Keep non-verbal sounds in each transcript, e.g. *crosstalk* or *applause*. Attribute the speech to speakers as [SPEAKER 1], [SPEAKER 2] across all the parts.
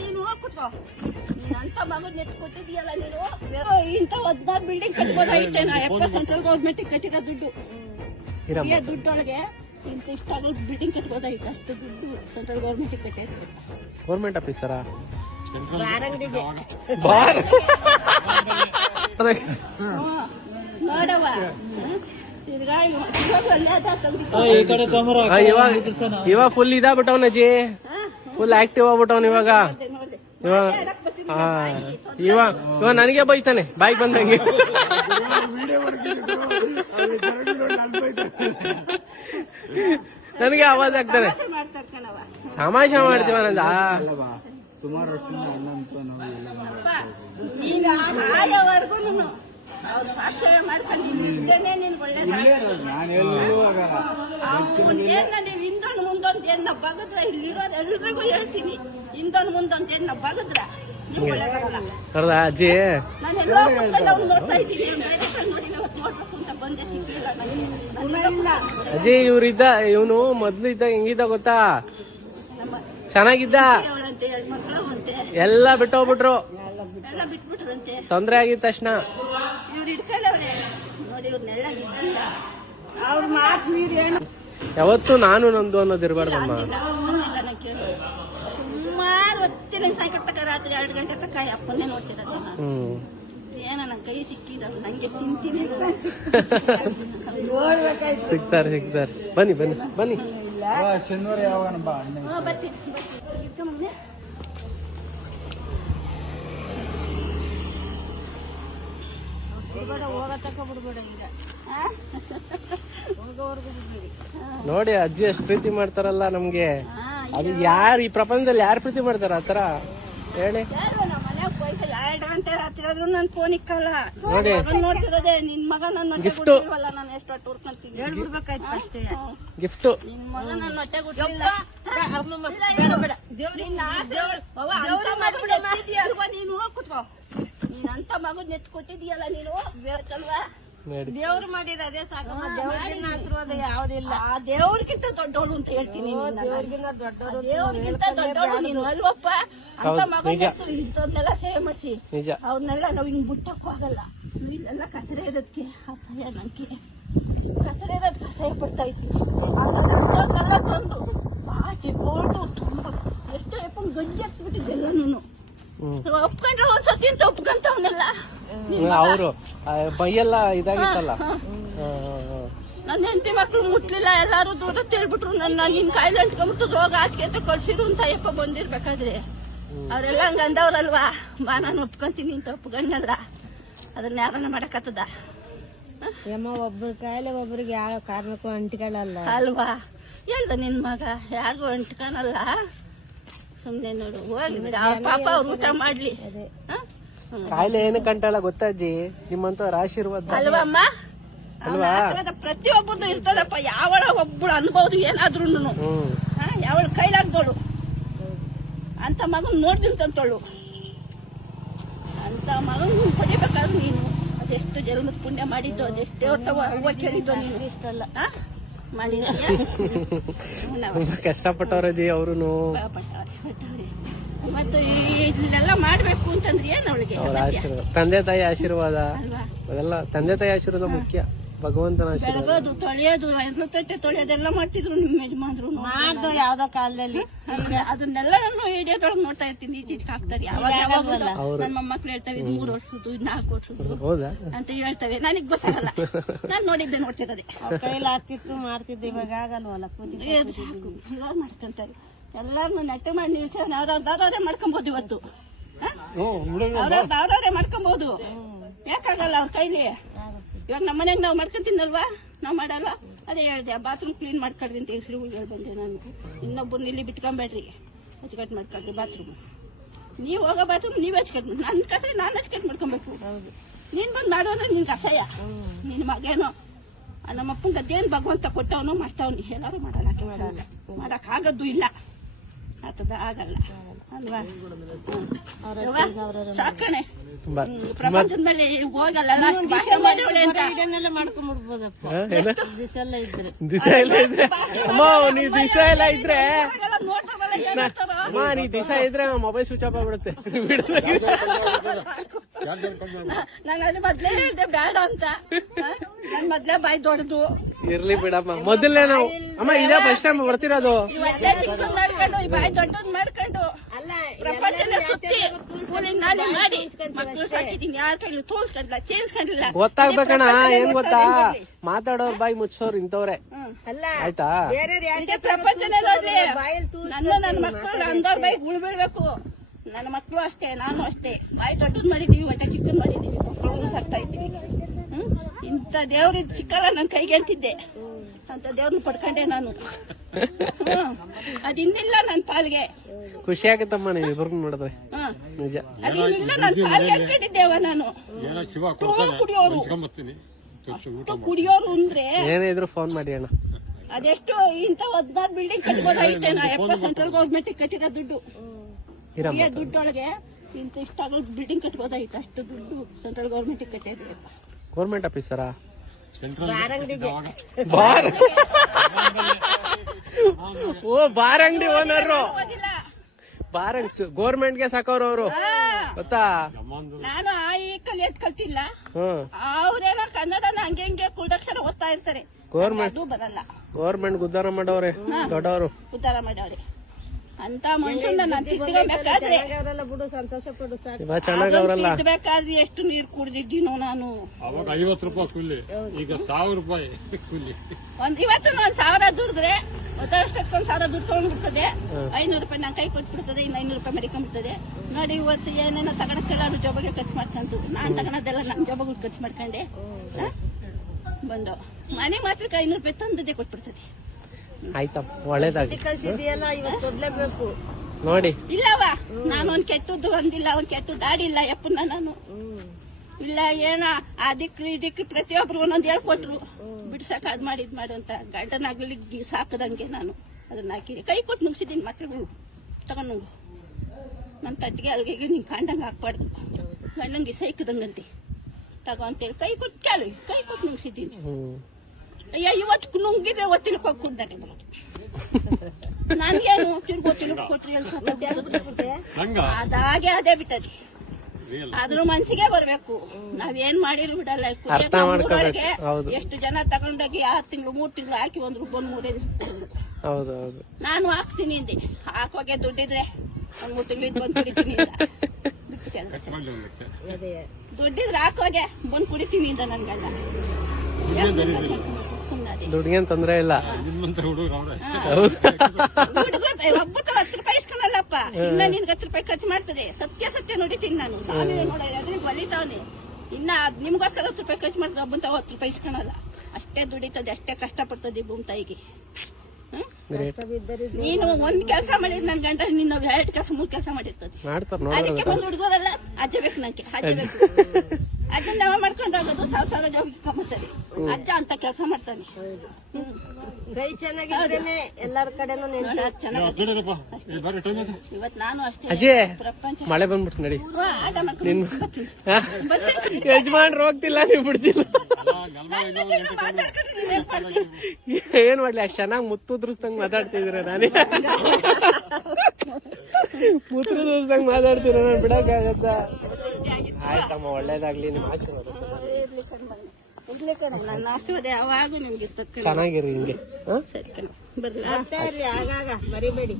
[SPEAKER 1] ನೀನು? ಕೂತ್ಕೋ. ನೀನ್ ಅಂತ ಮಗನ್ ನೆಚ್ಕೊಟ್ಟಿದ್ಯಲ್ಲ ನೀನು? ಇಂಥ ಹದಿನಾರು ಬಿಲ್ಡಿಂಗ್ ಕಟ್ಬೋದಾಗಿತ್ತೆ ನಾ. ಎಪ್ಪ ಸೆಂಟ್ರಲ್ ಗೌರ್ಮೆಂಟ್ ಕಟ್ಟಿದ ದುಡ್ಡು. ಈ ದುಡ್ಡೊಳಗೆ ಇಂತ ಇಷ್ಟ ಬಿಲ್ಡಿಂಗ್ ಕಟ್ಬೋದಾಗಿತ್ತು ಅಷ್ಟು ದುಡ್ಡು ಸೆಂಟ್ರಲ್ ಗೌರ್ಮೆಂಟ್ ಕಟ್ಟಿದ್ರು.
[SPEAKER 2] ಗೌರ್ಮೆಂಟ್ ಆಫೀಸರ
[SPEAKER 1] ನೋಡವ ಇವಾಗ ಫುಲ್ ಇದಾ ತಂದಿ
[SPEAKER 2] ಇವಾಗ ಇವಾಗ ಫುಲ್ ಫುಲ್ ಆಕ್ಟಿವ್ ಆಗ್ಬಿಟ್ಟವನ್ ಇವಾಗ. ಇವಾಗ ಇವಾಗ ಇವಾಗ ನನಗೆ ಬೈತಾನೆ. ಬಾಯ್ಗೆ ಬಂದಂಗೆ. ನನಗೆ ಆವಾಜ್ ಆಗ್ತಾನೆ.
[SPEAKER 1] ತಮಾಷೆ ಮಾಡ್ತಾರ್ ಕಣವ
[SPEAKER 2] ತಮಾಷೆ ಮಾಡ್ತೀವ ನಂದ.
[SPEAKER 3] ಸುಮಾರು ವರ್ಷದಿಂದ
[SPEAKER 1] ಏನ್ ನೀವು ಹಿಂದೊಂದು ಮುಂದೊಂದು ಏನ ಬಗದ್ರ ಇಲ್ಲಿರೋದು ಎಲ್ರಿಗೂ ಹೇಳ್ತೀನಿ. ಹಿಂದೊಂದು ಮುಂದೊಂದು ಏನ ಬಗದ್ರ ನೀವು
[SPEAKER 2] ಅಜ್ಜಿ?
[SPEAKER 1] ನಾನು ಎಲ್ಲೋ ಕೂತ್ಕೊಂಡು ನೋಡ್ತಾ ಇದ್ದೀನಿ. ಅವ್ನು ಬೇರೆ ಕಡೆ ನೋಡಿ ಅಂತ ಬಂದೆ ಸಿಕ್ಕಿಲ್ಲ. ನನಗೆ
[SPEAKER 2] ಅಜ್ಜಿ ಇವ್ರಿದ್ದ ಇವನು ಮೊದ್ಲು ಇದ್ದ ಹೆಂಗಿದ್ದ ಗೊತ್ತಾ? ಚೆನ್ನಾಗಿದ್ದ? ಎಲ್ಲ ಬಿಟ್ಟೋಗ್ಬಿಟ್ರು.
[SPEAKER 1] ಎಲ್ಲ ಬಿಟ್ಬಿಟ್ರಂತೆ.
[SPEAKER 2] ತೊಂದ್ರೆ ಆಗಿದ ತಕ್ಷಣ.
[SPEAKER 1] ಇವ್ರು ಹಿಡ್ಕೊಂಡವ್ರೆ ನೋಡಿ ಇವ್ರು ನೆಳ್ಳಾಗಿದ್ದಿಲ್ಲ ಅವ್ರ ಮಾತು ಮೀರಿ ಏನು
[SPEAKER 2] ಯಾವತ್ತು ನಾನು ನಂದು ಅನ್ನೋದು ಇರ್ಬಾರ್ದಮ್ಮ.
[SPEAKER 1] ಸುಮಾರು ಹೊತ್ತಿನ ಸಾಯಂಕಾಲ ತಕ ರಾತ್ರಿ ಎರಡು ಗಂಟೆ ತಕ ಅಪ್ಪನೇ
[SPEAKER 2] ಹ್ಮ್.
[SPEAKER 1] ಏನ ಕೈ ಸಿಕ್ಕಿದ ನಂಗೆ ತಿಂತೀನಿ
[SPEAKER 2] ಸಿಗ್ತಾರೆ ಸಿಗ್ತಾರೆ. ಬನ್ನಿ ಬನ್ನಿ ಬನ್ನಿ.
[SPEAKER 3] ಆ, ಶನಿವಾರ ಯಾವಾಗ ಬಾ
[SPEAKER 2] ನೋಡಿ ಅಜ್ಜಿ ಎಷ್ಟು ಪ್ರೀತಿ ಮಾಡ್ತಾರಲ್ಲ ನಮ್ಗೆ. ಅದು ಯಾರು ಈ ಪ್ರಪಂಚದಲ್ಲಿ ಯಾರು ಪ್ರೀತಿ ಮಾಡ್ತಾರ ಆತರ ಹೇಳಿ.
[SPEAKER 1] ಯಾರು ನಮ್ಮ ಮನ್ಯಾಗ ಹೋಯ್ತು ಎರಡು ಗಂಟೆ ರಾತ್ರಿ ಆದ್ರೂ ನನ್ ಫೋನ್ ಇಕ್ಕಲ್ಲ.
[SPEAKER 2] ನೋಡಿ.
[SPEAKER 1] ನೋಡ್ತಿರೋದೇ ನಿನ್ ಮಗ ನನ್ನ. ಗುಡ್ಡಿಲ್ವಲ್ಲ ನಾನು ಎಷ್ಟು ಹೊಟ್ಟು ಹುಡ್ಕೊಂತೀನಿ ಹೇಳ್ಬಿಡ್ಬೇಕಾಯ್ತು ಅಷ್ಟೇ.
[SPEAKER 2] ಗಿಫ್ಟ್
[SPEAKER 1] ನಿನ್ ಮಗ ನನ್ನ ಹೊಟ್ಟೆ ಗುಡ್ಡಿಲ್ಲ ಬೇಡ ಬೇಡ ದೇವ್ರಿಲ್ಲ ದೇವ್ರ ಮಾಡ್ಬಿಡಲ್ವಾ ನೀನು? ಕೂತ್ಕೋ. ನೀನ್ ಅಂತ ಮಗನ್ ನೆಚ್ಚಿ ಕೊಟ್ಟಿದೀಯಲ್ಲ ನೀನು ಬೇಕಲ್ವಾ ದೇವ್ರು ಮಾಡಿದ ಅದೇ ಸಾಕು. ದೇವ್ರಿಗಿನ್ನ ಆಶೀರ್ವಾದ ಯಾವ್ದಿಲ್ಲ. ಆ ದೇವ್ರಿಗಿಂತ ದೊಡ್ಡವಳು ಅಂತ ಹೇಳ್ತೀನಿ ದೇವ್ರಿಗಿಂತ ದೊಡ್ಡವರು ದೇವ್ರಿಗಿಂತ ದೊಡ್ಡವಳು ನೀನು ಅಲ್ವಪ್ಪ? ಅಂತ
[SPEAKER 2] ಮಗು
[SPEAKER 1] ಮಗನ್. ಎತ್ತು ಸೇವೆ ಮಾಡಿಸಿ.
[SPEAKER 2] ನಿಜ.
[SPEAKER 1] ಅವ್ರನ್ನೆಲ್ಲ ನಾವು ಹಿಂಗ್ ಬಿಟ್ಟಕ್ ಹೋಗಲ್ಲ ಇಲ್ಲೆಲ್ಲ ಕಸರೆ ಇರೋದಕ್ಕೆ ಅಸಹ್ಯ ನನಗೆ ಕಸರೆ ಇರೋದಕ್ಕೆ ಅಸಹ್ಯ ಪಡ್ತಾ ಇತ್ತು ತಂದು ಆಚೆ ಬೋಟು ತುಂಬ. ಎಷ್ಟು ಎಪ್ಪ ಗಂಜಿ ಹಾಕ್ಬಿಟ್ಟಿದ್ದೆಲ್ಲ
[SPEAKER 2] ಹ್ಮ್
[SPEAKER 1] ಒಪ್ಕೊಂಡ್ರೆ ಒಂದ್ಸತಿ ಅಂತ ಒಪ್ಕೊಂತವನ್ನೆಲ್ಲ
[SPEAKER 2] ಅವರು ಬೈಯೆಲ್ಲ ಇದಾಗಿತ್ತಲ್ಲ.
[SPEAKER 1] ನನ್ನ ಹೆಂಡತಿ ಮಕ್ಳು ಮುಟ್ಲಿಲ್ಲ ಎಲ್ಲಾರು ದೂರ ತೇಳ್ಬಿಟ್ರು. ನನ್ನ ನಿನ್ ಕಾಯಿಲೆ ಅಂಟ್ಕೊಂಡ್ಬಿಟ್ಟು ರೋಗ ಆಚೆ ಅಂತ ಕಳ್ಸಿರು ಅಂತ ಅಯ್ಯಪ್ಪ ಬಂದಿರ್ಬೇಕಾದ್ರೆ. ಅವರೆಲ್ಲ ಹಂಗ ಅಂದವ್ರಲ್ವಾ? ಬಾ ನಾನು ಒಪ್ಕೊಂತೀನಿ ಅಂತ ಒಪ್ಕೊಂಡಲ್ಲ ಅದನ್ನ ಯಾರನ್ನ ಮಾಡಕತ್ತದ
[SPEAKER 4] ಯಮ್ಮ ಒಬ್ಬರ ಕಾಯಿಲೆ ಒಬ್ರಿಗೆ ಯಾವ ಕಾರಣಕ್ಕೂ ಅಂಟಿಕೊಳ್ಳಲ್ಲ.
[SPEAKER 1] ಅಲ್ವಾ? ಹೇಳ್ದ ನಿನ್ ಮಗ ಯಾರಿಗೂ ಅಂಟ್ಕೊಳಲ್ಲ. ಸುಮ್ನೆ ನೋಡು. ಅವ್ರ ಪಾಪ ಅವ್ರು ಊಟ ಮಾಡ್ಲಿ.
[SPEAKER 2] ಕಾಯಿಲೆ ಏನು ಕಂಟಾಳ ಗೊತ್ತಾಜಿ ನಿಮ್ಮಂತವ್ರ ಆಶೀರ್ವಾದ
[SPEAKER 1] ಅಲ್ವಾ ಅಮ್ಮ?
[SPEAKER 2] ಅಲ್ವಾ?
[SPEAKER 1] ಪ್ರತಿಯೊಬ್ಬರದು ಇರ್ತದಪ್ಪ. ಯಾವಳ ಒಬ್ಬಳು ಅನ್ಬೋದು ಏನಾದ್ರೂ
[SPEAKER 2] ಯಾವಳು
[SPEAKER 1] ಯಾವಳ ಕೈಲಾಗ್ದೋಳು. ಅಂತ ಮಗನ್ ನೋಡ್ದಿಂತಂತೋಳು ಅಂತ ಮಗನ್ ಪಡಿಬೇಕಾದ್ರೆ ನೀನು. ಅದೆಷ್ಟು ಜನ್ಮದ ಪುಣ್ಯ ಮಾಡಿದ್ದು ಅದೆಷ್ಟೇ ಕೇಳಿದ್ದು ನೀನು. ಇಷ್ಟಲ್ಲ
[SPEAKER 2] ತುಂಬಾ ಕಷ್ಟಪಟ್ಟವ್ರಜ್ಜಿ
[SPEAKER 1] ಅವ್ರು ಮಾಡ್ಬೇಕು ಅಂತಂದ್ರೆ ಅವಳಿಗೆ?
[SPEAKER 2] ತಂದೆ ತಾಯಿ ಆಶೀರ್ವಾದ. ಅದೆಲ್ಲ ತಂದೆ ತಾಯಿ ಆಶೀರ್ವಾದ ಮುಖ್ಯ. ಭಗವಂತನ
[SPEAKER 1] ಬೆಳಗೋದು ತೊಳೆಯೋದು ಎಣ್ಣೆ ತಟ್ಟೆ ತೊಳೆಯೋದೆಲ್ಲ ಮಾಡ್ತಿದ್ರು ನಿಮ್ಮ ಯಜಮಾನ್ರು.
[SPEAKER 4] ಮಾಡ್ದು ಯಾವ್ದೋ ಕಾಲದಲ್ಲಿ.
[SPEAKER 1] ಅದನ್ನೆಲ್ಲ ನಾನು ಹಿಡಿಯೋದೊಳಗೆ ನೋಡ್ತಾ ಇರ್ತೀನಿ ಈಚೀಚೆಗೆ ಹಾಕ್ತಾರೆ ಯಾವಾಗ ಯಾವಾಗ
[SPEAKER 2] ಅವ್ರು.
[SPEAKER 1] ನನ್ನ ಮೊಮ್ಮಕ್ಳು ಹೇಳ್ತವೆ ಇದು ಮೂರು ವರ್ಷದ್ದು ಇದು ನಾಲ್ಕು ವರ್ಷದ್ದು
[SPEAKER 2] ಹೌದಾ?
[SPEAKER 1] ಅಂತ ಹೇಳ್ತವೆ. ನನಗ್ ಗೊತ್ತಾಗಲ್ಲ. ನಾನು ನೋಡಿದ್ದೆ ನೋಡ್ತಿರೋದೆ.
[SPEAKER 4] ಅವ್ರ ಕೈಲಿ ಆಗ್ತಿತ್ತು ಮಾಡ್ತಿದ್ದೆ ಇವಾಗ ಆಗಲ್ವಲ್ಲ?
[SPEAKER 1] ಎಲ್ಲ ಮಾಡ್ಕೊಂತಾರೆ. ಎಲ್ಲಾರು ನೆಟ್ಟು ಮಾಡಿ ನಿಲ್ಸೇನೆ ಅವ್ರವ್ರದ್ದು ಅವ್ರವ್ರೇ ಮಾಡ್ಕೊಬೋದು ಇವತ್ತು. ಅವ್ರವ್ರದ್ದು ಅವ್ರವ್ರೇ ಮಾಡ್ಕೊಬೋದು. ಯಾಕಾಗಲ್ಲ ಅವ್ರ ಕೈಲಿ? ಇವಾಗ ನಮ್ಮ ಮನೆಗೆ ನಾವು ಮಾಡ್ಕೊಂತೀನಲ್ವಾ? ನಾವು ಮಾಡಲ್ಲ ಅದೇ ಹೇಳ್ದೆ ಬಾತ್ರೂಮ್ ಕ್ಲೀನ್ ಮಾಡ್ಕೊಳ್ರಿ ಅಂತ ಹೆಸರು ಹೇಳಿ ಬಂದೆ ನಾನು. ಇನ್ನೊಬ್ಬರನ್ನ ಇಲ್ಲಿ ಬಿಟ್ಕೊಂಬೇಡ್ರಿ ಅಚ್ಚುಕಟ್ಟು ಮಾಡ್ಕೊಳ್ರಿ ಬಾತ್ರೂಮ್ ನೀವು ಹೋಗೋ ಬಾತ್ರೂಮ್ ನೀವೇ ಹಚ್ಕಟ್ ನನ್ನ ಕಸರಿ ನಾನು ಹಚ್ಕಟ್ಟು ಮಾಡ್ಕೊಬೇಕು. ನೀನು ಬಂದು ಮಾಡೋದ್ರೆ ನಿನ್ಗೆ ಅಸಹ್ಯ ನಿನ್ನ ಮಗೇನೋ ಆ ನಮ್ಮ ಅಪ್ಪನ ಗದ್ದೇನು ಭಗವಂತ ಕೊಟ್ಟವನು ಮಾಡ್ತಾವನು ಏನಾದ್ರು ಮಾಡಲ್ಲ ಮಾಡೋಕ್ಕಾಗದ್ದು ಇಲ್ಲ. ಆತದ ಆಗಲ್ಲ. ಅಲ್ವಾ? ಸಾಕಣೆ.
[SPEAKER 2] ತುಂಬಾ
[SPEAKER 1] ಪ್ರಪಂಚದ ಮೇಲೆ ಹೋಗಲ್ಲ
[SPEAKER 4] ಇದನ್ನೆಲ್ಲ ಮಾಡ್ಕೊಂಡ್ಬಿಡ್ಬೋದಪ್ಪ ದಿವಸ ಎಲ್ಲ ಇದ್ರೆ.
[SPEAKER 2] ದಿವಸ ಎಲ್ಲ ಇದ್ರೆ? ಅಮ್ಮ ನೀವು ದಿವಸ ಎಲ್ಲ ಇದ್ರೆ? ಅಮ್ಮ ನೀ ದಿವಸ ಇದ್ರೆ ಮೊಬೈಲ್ ಸ್ವಿಚ್ ಆಫ್ ಆಗ್ಬಿಡುತ್ತೆ. *laughs*
[SPEAKER 1] ನಾನು ಅಲ್ಲಿ ಮೊದ್ಲೇ ಹೇಳ್ದೆ ಬೇಡ ಅಂತ. ಹ? ನನ್ ಮೊದ್ಲೇ ಬಾಯಿ ದೊಡ್ಡದು
[SPEAKER 2] ಇರ್ಲಿ ಬಿಡಮ್ಮ. ಮೊದಲೇ ನಾವು ಅಮ್ಮ ಇದೇ ಫಸ್ಟ್ ಟೈಮ್ ಬರ್ತಿರೋದು.
[SPEAKER 1] ಇವತ್ತೇ ಚಿಕ್ಕದ್ ಮಾಡ್ಕೊಂಡು ಈ ಬಾಯಿ ದೊಡ್ಡದ್ ಮಾಡ್ಕೊಂಡು.
[SPEAKER 4] ಅಲ್ಲ
[SPEAKER 1] ಪ್ರಪಂಚನ ಸುತ್ತಿ ಕೂಲಿ ನಾಲಿ ಮಾಡಿ. ಮಕ್ಕಳು ಸಾಕಿದೀನಿ ಯಾರ ಕೈಲಿ ತೋರ್ಸ್ಕೊಂಡ್ಲ ಚೇನ್ಸ್ಕೊಂಡಿಲ್ಲ
[SPEAKER 2] ಗೊತ್ತಾಗ್ಬೇಕಣ್ಣ ಏನ್ ಗೊತ್ತಾ? ಮಾತಾಡೋರ್ ಬಾಯಿ ಮುಚ್ಚೋರ್ ಇಂಥವ್ರೆ. ಆಯ್ತಾ?
[SPEAKER 1] ನನ್ನ ನನ್ನ ಮಕ್ಕಳು ಅಂದವ್ರ ಬೈಕ್ ಉಳ್ಬಿಡ್ಬೇಕು. ನನ್ನ ಮಕ್ಕಳು ಅಷ್ಟೇ ನಾನು ಅಷ್ಟೇ. ಬಾಯಿ ದೊಡ್ಡದ್ ಮಾಡಿದೀವಿ ಮತ್ತೆ ಚಿಕ್ಕನ್ ಮಾಡಿದೀವಿ. ಮಕ್ಕಳು ಸಾಕ್ತಾ ಇದ್ವಿ? ಇಂಥ ದೇವ್ರಿದ್ ಸಿಕ್ಕಲ್ಲ ನನ್ ಕೈಗೆ ಅಂತಿದ್ದೆ. ಅಂತ ದೇವ್ರನ್ನ ಪಡ್ಕೊಂಡೆ ನಾನು. ಅದಿನ್ನಿಲ್ಲ ನನ್ ಪಾಲ್ಗೆ.
[SPEAKER 2] ಖುಷಿ ಆಗುತ್ತಮ್ಮ ನೀವು ಇಬ್ಬರು ನೋಡಿದ್ರೆ. ನಿಜ.
[SPEAKER 1] ಅದಿನ್ನಿಲ್ಲ ನನ್ ಪಾಲ್ಗೆ ಅನ್ಕೊಂಡಿದ್ದೇವ ನಾನು.
[SPEAKER 3] ಏನೋ ಶಿವ
[SPEAKER 1] ಟೂರ್ ಕುಡಿಯೋರು. ಕುಡಿಯೋರು ಅಂದ್ರೆ
[SPEAKER 2] ಏನೇ ಇದ್ರು ಫೋನ್ ಮಾಡಿ ಅಣ್ಣ.
[SPEAKER 1] ಅದೆಷ್ಟು ಇಂತ ಹದಿನಾರು ಬಿಲ್ಡಿಂಗ್ ಕಟ್ಬೋದಾಗಿತ್ತೆ ನಾ ಎಪ್ಪತ್ತು ಸೆಂಟ್ರಲ್ ಗೌರ್ಮೆಂಟ್ ಕಟ್ಟಿರೋ ದುಡ್ಡು.
[SPEAKER 2] ಇರಮ್ಮ
[SPEAKER 1] ದುಡ್ಡೊಳಗೆ ಇಂತ ಇಷ್ಟಾಗಲ್ ಬಿಲ್ಡಿಂಗ್ ಕಟ್ಬೋದಾಗಿತ್ತು ಅಷ್ಟು ದುಡ್ಡು ಸೆಂಟ್ರಲ್ ಗೌರ್ಮೆಂಟ್ ಕಟ್ಟಿದ್ರೆ
[SPEAKER 2] ಗೌರ್ಮೆಂಟ್ ಆಫೀಸರ
[SPEAKER 4] ಅಂಗಡಿಗೆ.
[SPEAKER 2] ಬಾರ್? ಓ ಬಾರ್ ಅಂಗಡಿ ಓನರು ಬಾರ್ ಗೋರ್ಮೆಂಟ್ಗೆ ಸಾಕೋರು ಅವರು. ಗೊತ್ತಾ?
[SPEAKER 1] ನಾನು ಆ ಈ ಕಲಿಯೋದ್ ಕಲ್ತಿಲ್ಲ.
[SPEAKER 2] ಹ್ಮ್
[SPEAKER 1] ಕನ್ನಡ ಕನ್ನಡನ ಹಂಗೆ ಹಂಗೆ ಕುಲ್ದಕ್ಷರ ಓದ್ತಾ ಇರ್ತಾರೆ.
[SPEAKER 2] ಗೋರ್ಮೆಂಟ್
[SPEAKER 1] ಅದು ಬರಲ್ಲ.
[SPEAKER 2] ಗೌರ್ಮೆಂಟ್ ಉದ್ಧಾರ ಮಾಡವ್ರೆ ದೊಡ್ಡವರು.
[SPEAKER 1] ಉದ್ಧಾರ ಮಾಡವ್ರೆ ಅಂತ ಮನುಷ್ಯನ ನಾನು
[SPEAKER 4] ಬಿಡು ಸಂತೋಷ ಪಡು ಸಾಕು.
[SPEAKER 2] ಚೆನ್ನಾಗವ್ರಲ್ಲ.
[SPEAKER 1] ತಿದ್ದಬೇಕಾದ್ರೆ ಎಷ್ಟು ನೀರು ಕುಡ್ದಿದ್ದೀನೋ ನಾನು.
[SPEAKER 3] ಅವಾಗ ಐವತ್ತು ರೂಪಾಯಿ ಕೂಲಿ. ಈಗ ಸಾವಿರ ರೂಪಾಯಿ ಕೂಲಿ.
[SPEAKER 1] ಒಂದ್ ಇವತ್ತು ಒಂದ್ ಸಾವಿರ ದುಡಿದ್ರೆ ಒಂದಷ್ಟಕ್ಕೆ ಒಂದ್ ಸಾವಿರ ದುಡ್ಡು ತಗೊಂಡ್ಬಿಡ್ತದೆ. ಐನೂರು ರೂಪಾಯಿ ನಾನು ಕೈ ಕೊಟ್ಬಿಡ್ತದೆ ಇನ್ನು ಐನೂರು ರೂಪಾಯಿ ಮಡಿಕೊಂಡ್ಬಿಡ್ತದೆ. ನೋಡಿ ಇವತ್ತು ಏನೇನೋ ತಗೊಳಕ್ಕೆಲ್ಲ ಜೊಬಗೆ ಜೋಬಗೆ ಖರ್ಚು ಮಾಡ್ಕೊಂಡು ನಾನ್ ತಗೊಳೋದೆಲ್ಲ ನಮ್ ಜೊಬಗಳು ಖರ್ಚು ಮಾಡ್ಕೊಂಡೆ. ಹ? ಬಂದು ಮನೆ ಮಾತ್ರ ಐನೂರು ರೂಪಾಯಿ ತಂದದೆ ಕೊಟ್ಬಿಡ್ತದೆ.
[SPEAKER 2] ಆಯ್ತಮ್ಮ ಒಳ್ಳೇದಾಗಿ
[SPEAKER 4] ಕಳ್ಸಿದ್ಯಲ್ಲ ಇವತ್ತು ಕೊಡ್ಲೇಬೇಕು.
[SPEAKER 1] ನೋಡಿ. ಇಲ್ಲವ ನಾನು ಒಂದ್ ಕೆಟ್ಟದ್ದು ಒಂದಿಲ್ಲ ಒಂದ್ ಕೆಟ್ಟದ್ದು ಆಡಿಲ್ಲ ಯಪ್ಪನ ನಾನು. ಇಲ್ಲ ಏನ ಅದಕ್ಕೆ ಇದಕ್ಕೆ ಪ್ರತಿಯೊಬ್ರು ಒಂದೊಂದ್ ಹೇಳ್ಕೊಟ್ರು. ಬಿಡ್ಸಕ್ ಅದ್ ಮಾಡಿ ಇದ್ ಮಾಡು ಅಂತ ಗಾರ್ಡನ್ ಆಗ್ಲಿಕ್ಕೆ ಸಾಕದಂಗೆ ನಾನು ಅದನ್ನ ಹಾಕಿದೆ. ಕೈ ಕೊಟ್ಟು ನುಗ್ಸಿದೀನಿ ಮಕ್ಳುಗಳು. ತಗೊಂಡು ನನ್ ನನ್ನ ತಟ್ಟಿಗೆ ಅಲ್ಲಿಗೆ ನಿಂಗೆ ಕಾಂಡಂಗ್ ಹಾಕ್ಬಾರ್ದು. ಗಂಡಂಗೆ ಸೈಕದಂಗಂತೆ. ತಗೋ ಅಂತೇಳಿ ಕೈ ಕೊಟ್ಟು ಕೇಳಿ ಕೈ ಕೊಟ್ಟು ನುಗ್ಸಿದ್ದೀನಿ
[SPEAKER 2] ಹ್ಮ್.
[SPEAKER 1] ಅಯ್ಯ ಇವತ್ತು ನುಂಗಿದ್ರೆ ಒತ್ತಿಲಕ್ಕೆ ಹೋಗಿ ಕುಡ್ದಾಟೆ ನನ್ಗೇನು ತಿರ್ಗೋ ತಿರುಗಿ ಕೊಟ್ರಿ ಅದಾಗೆ ಅದೇ ಬಿಟ್ಟದಿ. ಆದ್ರೂ ಮನ್ಸಿಗೆ ಬರ್ಬೇಕು. ನಾವೇನ್ ಮಾಡಿದ್ರು ಬಿಡಲ್ಲ.
[SPEAKER 2] ಕುಡಿಯೋಕೆ.
[SPEAKER 1] ಎಷ್ಟು ಜನ ತಗೊಂಡೋಗಿ ಆರು ತಿಂಗಳು ಮೂರ್ ತಿಂಗಳು ಹಾಕಿ ಒಂದ್ ರೂಪಾಯಿ ಮೂರೇ ದಿವಸ
[SPEAKER 2] ಹೌದು ಹೌದು.
[SPEAKER 1] ನಾನು ಹಾಕ್ತೀನಿ ಅಂದೆ. ಹಾಕೋಗೆ ದುಡ್ಡಿದ್ರೆ ಒಂದ್ ಮೂರ್ ತಿಂಗಳು ಇದ್ ಬಂದ್ ಕುಡಿತೀನಿ ದುಡ್ಡಿದ್ರೆ ಹಾಕೋಗೆ ಬಂದ್ ಕುಡಿತೀನಿ ಅಂತ ನನ್ ಗಂಡ.
[SPEAKER 2] ದುಡ್ಡಿಗೇನ್ ತೊಂದ್ರೆ ಇಲ್ಲ.
[SPEAKER 3] ನಿಮ್ಮಂತ ಹುಡುಗರು ಅವ್ರೆ
[SPEAKER 1] ಒಬ್ಬಟ್ಟು ಹತ್ತು ರೂಪಾಯಿ ಇಸ್ಕೊಳಲ್ಲಪ್ಪ ಇನ್ನ ನಿನ್ಗೆ ಹತ್ತು ರೂಪಾಯಿ ಖರ್ಚು ಮಾಡ್ತದೆ. ಸತ್ಯ ಸತ್ಯ ನೋಡಿತೀನಿ ನಾನು. ನೋಡ ಬಲಿತಾವನೆ ಇನ್ನ ಅದ್ ನಿಮ್ಗೋಸ್ಕರ ಹತ್ತು ರೂಪಾಯಿ ಖರ್ಚು ಮಾಡ್ತದೆ. ಒಬ್ಬಂತ ಹತ್ತು ರೂಪಾಯಿ ಇಸ್ಕೊಳಲ್ಲ ಅಷ್ಟೇ ದುಡಿತದೆ ಅಷ್ಟೇ ಕಷ್ಟ ಪಡ್ತದೆ ಭೂಮಿ ತಾಯಿಗೆ. ನೀನು ಒಂದ್ ಕೆಲಸ ಮಾಡಿದ್ ನನ್ ಗಂಟ ನಿನ್ನ ಎರಡು ಕೆಲಸ ಮೂರ್ ಕೆಲಸ ಮಾಡಿರ್ತದೆ
[SPEAKER 2] ಮಾಡ್ತಾರ
[SPEAKER 1] ಅದಕ್ಕೆ ಬಂದು ಹುಡುಗರೆಲ್ಲ ಅಜ್ಜ ಬೇಕು ನಂಗೆ ಅಜ್ಜ ಬೇಕು. ಅಜ್ಜ ನಾವ ಮಾಡ್ಕೊಂಡು ಹೋಗೋದು ಸಾವಿರ ಸಾವಿರ ಅಜ್ಜ ಅಂತ ಕೆಲಸ ಮಾಡ್ತಾನೆ. ಹ್ಮ್.
[SPEAKER 4] ಕೈ ಎಲ್ಲರ ಎಲ್ಲಾರ ಕಡೆನೂ
[SPEAKER 1] ಇವತ್ ನಾನು ಅಷ್ಟೇ ಪ್ರಪಂಚ.
[SPEAKER 2] ಮಳೆ ಬಂದ್ಬಿಡ್ತು ನಡಿ. ಯಜಮಾನ್ರು ಹೋಗ್ತಿಲ್ಲ ನೀವು ಬಿಡ್ತಿಲ್ಲ.
[SPEAKER 1] ಏನೋ
[SPEAKER 2] ಮಾಡ್ಲಿ ಅಷ್ಟ್ ಚೆನ್ನಾಗ್ ಮುತ್ತುದ್ರಸ್ತಂಗ್ ಮಾತಾಡ್ತಿದ್ರ ನಾನೇ? ಮುತ್ತುದ್ರಸ್ತಂಗ್ ಮಾತಾಡ್ತಿರ ನಾನು ಬಿಡಕ್ಕಾಗತ್ತ? ಆಯ್ತಮ್ಮ ಒಳ್ಳೇದಾಗ್ಲಿ ನಿಮ್ ಆಶೀರ್ವಾದ. ಚೆನ್ನಾಗಿರಿ ಹಿಂಗೆ.
[SPEAKER 1] ಸರಿ ಕಣ ಬರ್ಲಾ
[SPEAKER 4] ಬರ್ರಿ ಆಗಾಗ ಮರಿಬೇಡಿ.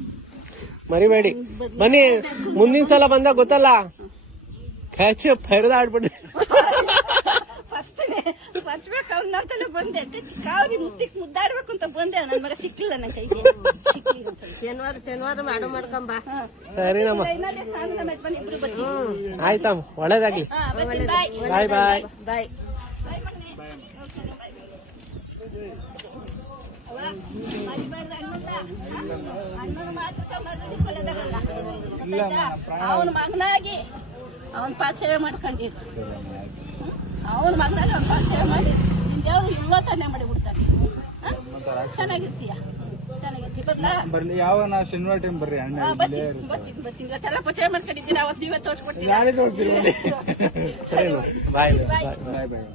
[SPEAKER 2] ಮರಿಬೇಡಿ ಬನ್ನಿ ಮುಂದಿನ ಸಲ ಬಂದಾಗ ಗೊತ್ತಲ್ಲ? ಕ್ಯಾಚ್
[SPEAKER 1] ಫಸ್ಟ್ ಬರ್ಸ್ಬೇಕು ಅವ್ನ ಬಂದೆ. ಚಿಕ್ಕಾಗಿ ಮುದ್ದಿಕ್ ಮುದ್ದಾಡ್ಬೇಕು ಅಂತ ಬಂದೆ. ನನ್ನ ಮಗ ಸಿಕ್ಕಿಲ್ಲ ನನ್ನ ಕೈಗೆ.
[SPEAKER 4] ಶನಿವಾರ ಶನಿವಾರ ಮಾಡೋ ಮಾಡ್ಕೊಂಬ.
[SPEAKER 1] ಸರಿ ನಮ್ಮ.
[SPEAKER 2] ಆಯ್ತಮ್ಮ
[SPEAKER 1] ಒಳ್ಳೇದಾಗಿ ಬಾಯ್.
[SPEAKER 2] ಬಾಯ್ ಬಾಯ್.
[SPEAKER 1] ಅವನ ಮಗನಾಗಿ ಅವನ್ ಪಾದ ಸೇವೆ ಅವನ ಮಗನಾಗ ಅವ್ನ ಸೇವೆ ಮಾಡಿ? ನಿನ್ ದೇವ್ರು ಇವತ್ತನ್ನೇ ಮಾಡಿ ಬಿಡ್ತಾನೆ? ಚೆನ್ನಾಗಿರ್ತೀಯ? ಬರ್ಲಾ?
[SPEAKER 3] ಬರ್ಲಿ ಯಾವ ನಾ ಶನಿವಾರ ಟೈಮ್ ಬರ್ರಿ ಅಣ್ಣ
[SPEAKER 1] ಹಾ,
[SPEAKER 3] ಇಲ್ಲೇ
[SPEAKER 1] ಬರ್ತೀನಿ
[SPEAKER 3] ಇರುತ್ತೆ
[SPEAKER 1] ಬರ್ತೀನಿ ಬರ್ತೀನಿ. ಇವತ್ತೆಲ್ಲ ಪರಿಚಯ ಮಾಡ್ಕೊಂಡಿದ್ದೀರಾ? ಅವತ್ತು ನೀವೇ
[SPEAKER 3] ನಾಳೆ ತೋರಿಸ್ತೀರಿ
[SPEAKER 2] ಸರಿ ಬಾಯ್ ಬಾಯ್
[SPEAKER 3] ಬಾಯ್ ಬಾಯ್